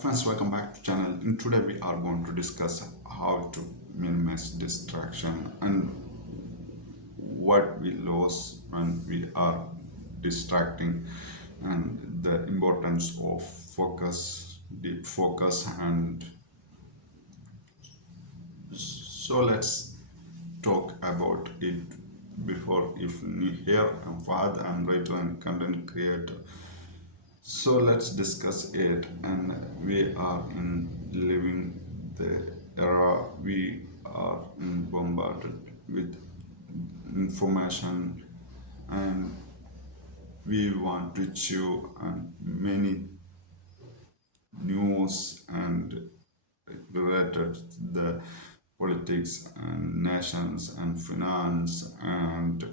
Friends, welcome back to channel. And today we are going to discuss how to minimize distraction and what we lose when we are distracting, and the importance of focus, deep focus. And so let's talk about it. Before, if you hear, I'm Fahad, I'm writer and content creator. So let's discuss it, and we are in living the era. We are bombarded with information, and we want to chew on many news and related to the politics and nations and finance, and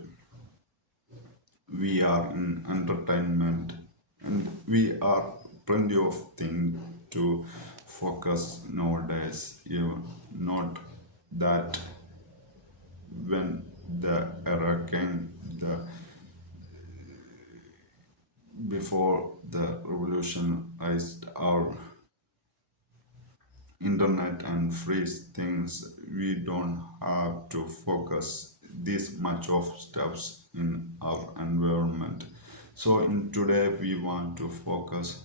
we are in entertainment, and we are plenty of things to focus nowadays. Even not that when the era came, the before the revolutionized our internet and free things, we don't have to focus this much of steps in our environment. So in today we want to focus,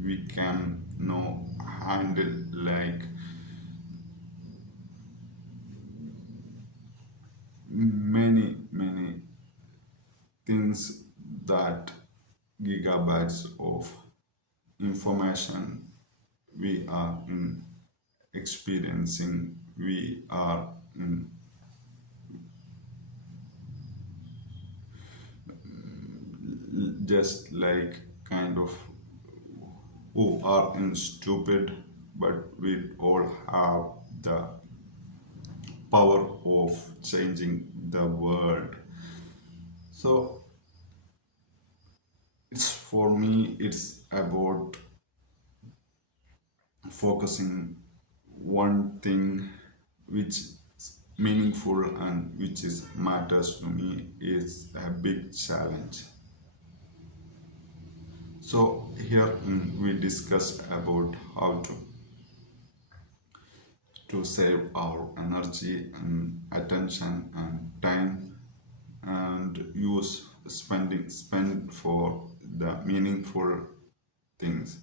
we can know handle like many things, that gigabytes of information we are in experiencing, we are in just like kind of who are in stupid, but we all have the power of changing the world. So it's for me, it's about focusing one thing which is meaningful and which is matters to me is a big challenge. So here we discuss about how to save our energy and attention and time, and use spend for the meaningful things.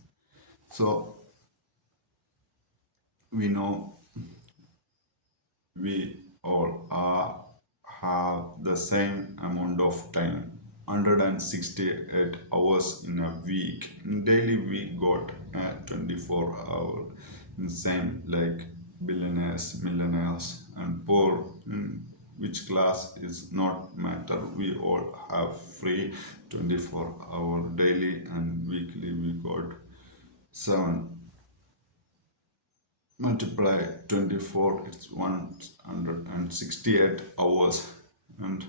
So we know we all have the same amount of time, 168 hours in a week. In daily we got 24 hour. Same like billionaires, millionaires, and poor, which class is not matter. We all have free 24-hour daily, and weekly we got 7. Multiply 24, it's 168 hours, and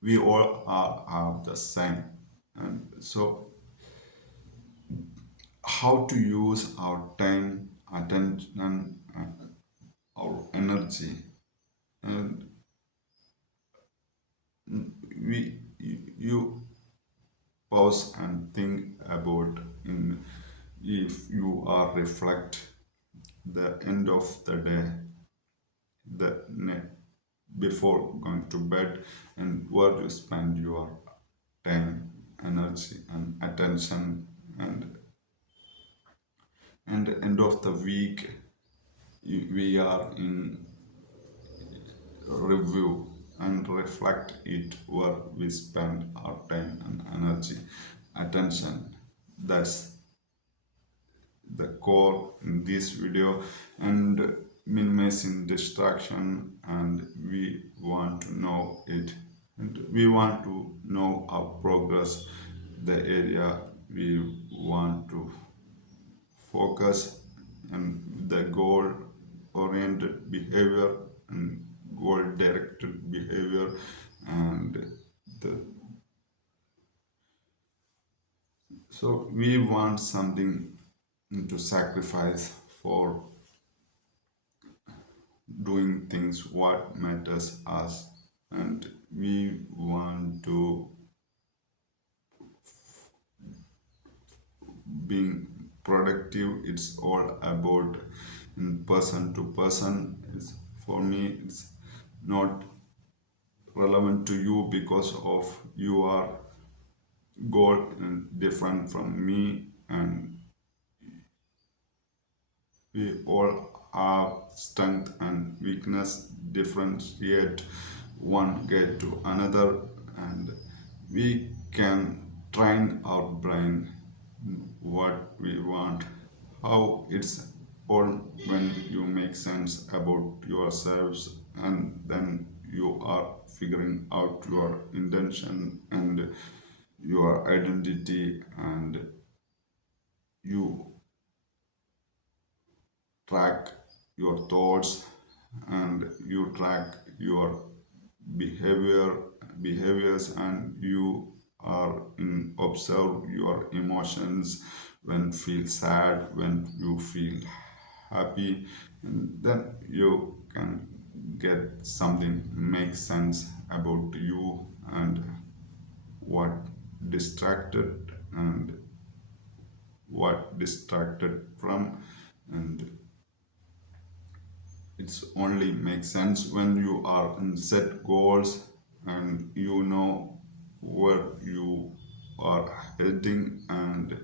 we all are the same. And so how to use our time, attention, our energy, and you pause and think about, in if you are reflect the end of the day, the before going to bed, and where you spend your time, energy, and attention, and end of the week, we are in review and reflect it where we spend our time and energy, attention. That's the core in this video, and minimizing distraction, and we want to know it, and we want to know our progress, the area we want to focus, and the goal oriented behavior and goal directed behavior, and the so we want something to sacrifice for doing things what matters us, and we want to being productive. It's all about in person to person. It's, for me, it's not relevant to you because of your goal and different from me, and we all have strength and weakness differentiate one get to another, and we can train our brain what we want, how it's all when you make sense about yourselves, and then you are figuring out your intention and your identity, and you track your thoughts and you track your behavior behaviors, and you are in observe your emotions, when feel sad, when you feel happy, and then you can get something make sense about you, and what distracted and what distracted from, and it's only makes sense when you are in set goals and you know where you are heading and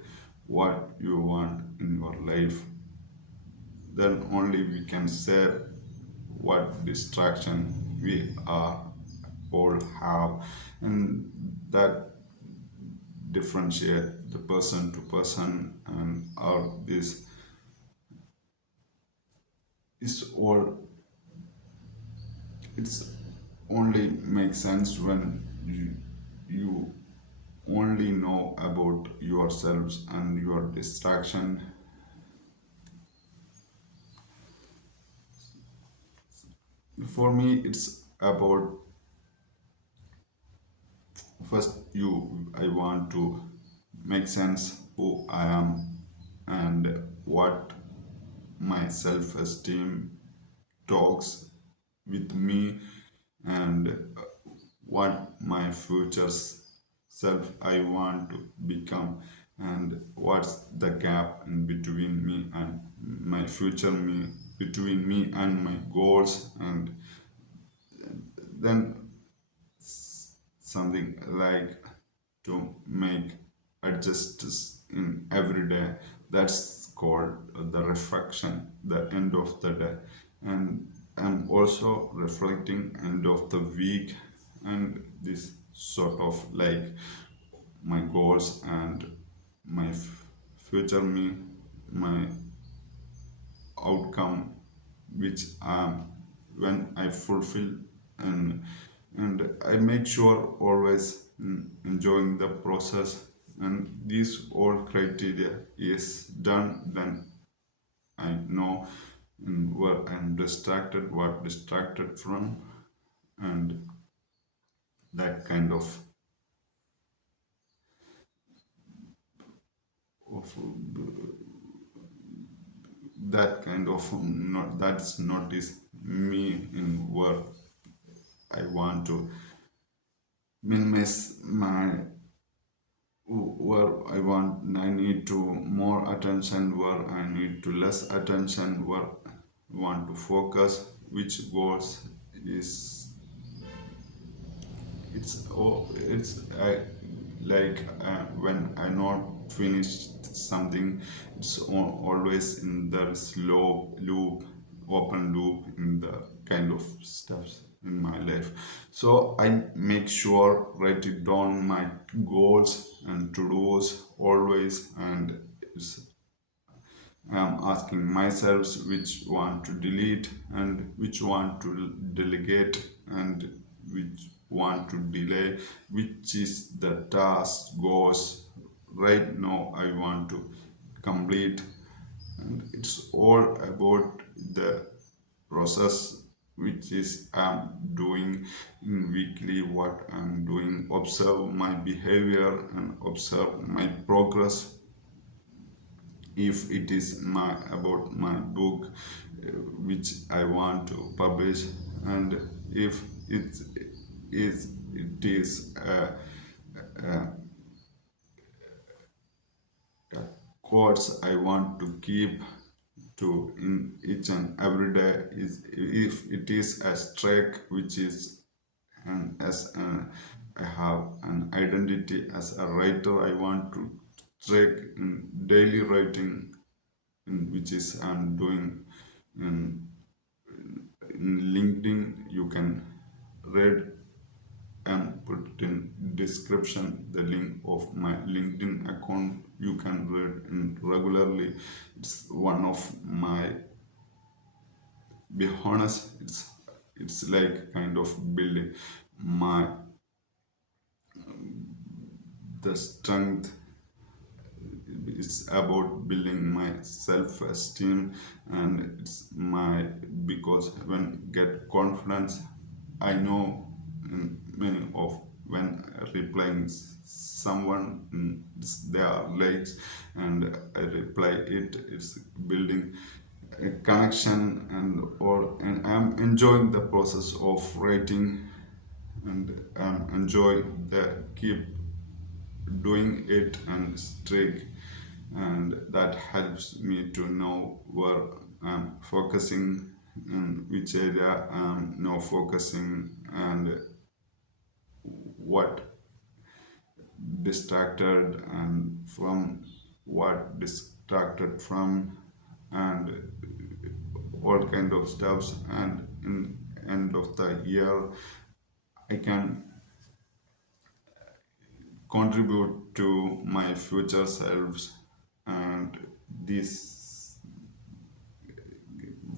what you want in your life. Then only we can say what distraction we are all have, and that differentiate the person to person, and all this is all, it's only makes sense when you only know about yourselves and your distraction. For me, it's about first you, I want to make sense who I am and what my self-esteem talks with me, and what my future self I want to become, and what's the gap in between me and my future me, between me and my goals, and then something like to make adjustments in every day. That's called the reflection, the end of the day, and I'm also reflecting end of the week, and this sort of like my goals and my future me, my outcome which when I fulfill, and I make sure always enjoying the process, and this all criteria is done, then I know where I'm distracted, what distracted from, and that kind of not that's notice me in where I want to minimize my, where I want, I need to more attention, where I need to less attention, where I want to focus, which goals is, it's I like when I not finished something, it's always in the slow loop, open loop in the kind of steps in my life. So I make sure write it down my goals and to dos always, and it's, I'm asking myself which one to delete and which one to delegate and which one to delay, which is the task goes right now I want to complete, and it's all about the process which is I'm doing in weekly, what I'm doing, observe my behavior and observe my progress, if it is my about my book which I want to publish, and if it is a quotes I want to keep to in each and every day is if it is a streak which is and I have an identity as a writer. I want to track in daily writing, in which is I'm doing in, in LinkedIn. You can read and put in description the link of my LinkedIn account. You can read in regularly. It's one of my, be honest, it's like kind of building my the strength. It's about building my self-esteem, and it's my, because when get confidence, I know in many of when replying someone, they are late and I reply it, it's building a connection, and I'm enjoying the process of writing, and enjoy the keep doing it and streak, and that helps me to know where I'm focusing, in which area I'm now focusing, and what distracted, and from what distracted from, and all kind of stuffs, and in end of the year I can contribute to my future selves, and this,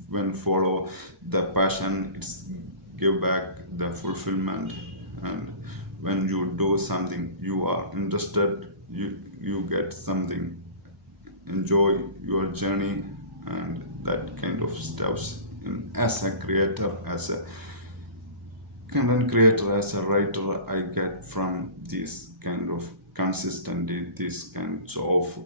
when follow the passion, it's give back the fulfillment, and when you do something you are interested, you get something, enjoy your journey, and that kind of steps in as a creator, as a content creator, as a writer, I get from this kind of consistency, this kind of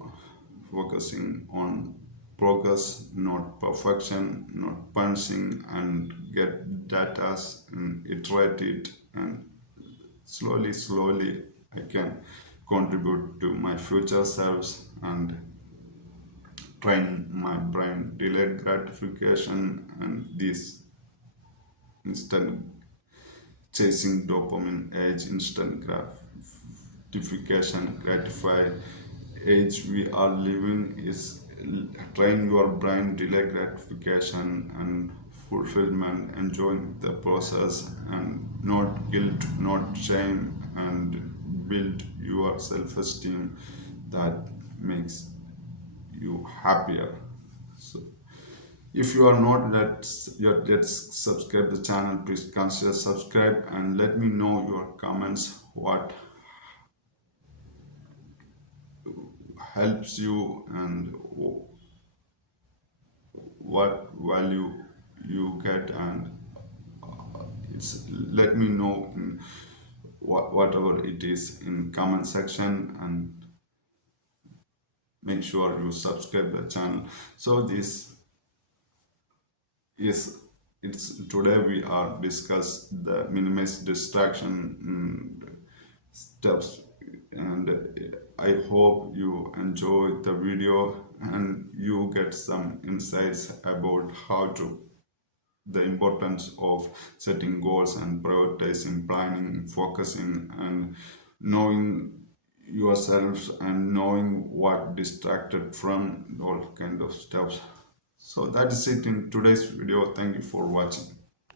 focusing on progress, not perfection, not punching, and get data and iterate it, and slowly I can contribute to my future selves, and train my brain delayed gratification, and this instant chasing dopamine age, instant gratification, gratified age we are living is, train your brain delay gratification and fulfillment, enjoying the process, and not guilt, not shame, and build your self-esteem that makes you happier. So if you are not that yet, let's subscribe the channel. Please consider subscribe and let me know your comments. What helps you, and what value you get, and it's let me know in whatever it is in comment section, and make sure you subscribe the channel. So this is, it's today we are discuss the minimize distraction, steps, and I hope you enjoy the video and you get some insights about how to, the importance of setting goals and prioritizing, planning, focusing, and knowing yourselves, and knowing what distracted from all kind of stuff. So that is it in today's video. Thank you for watching.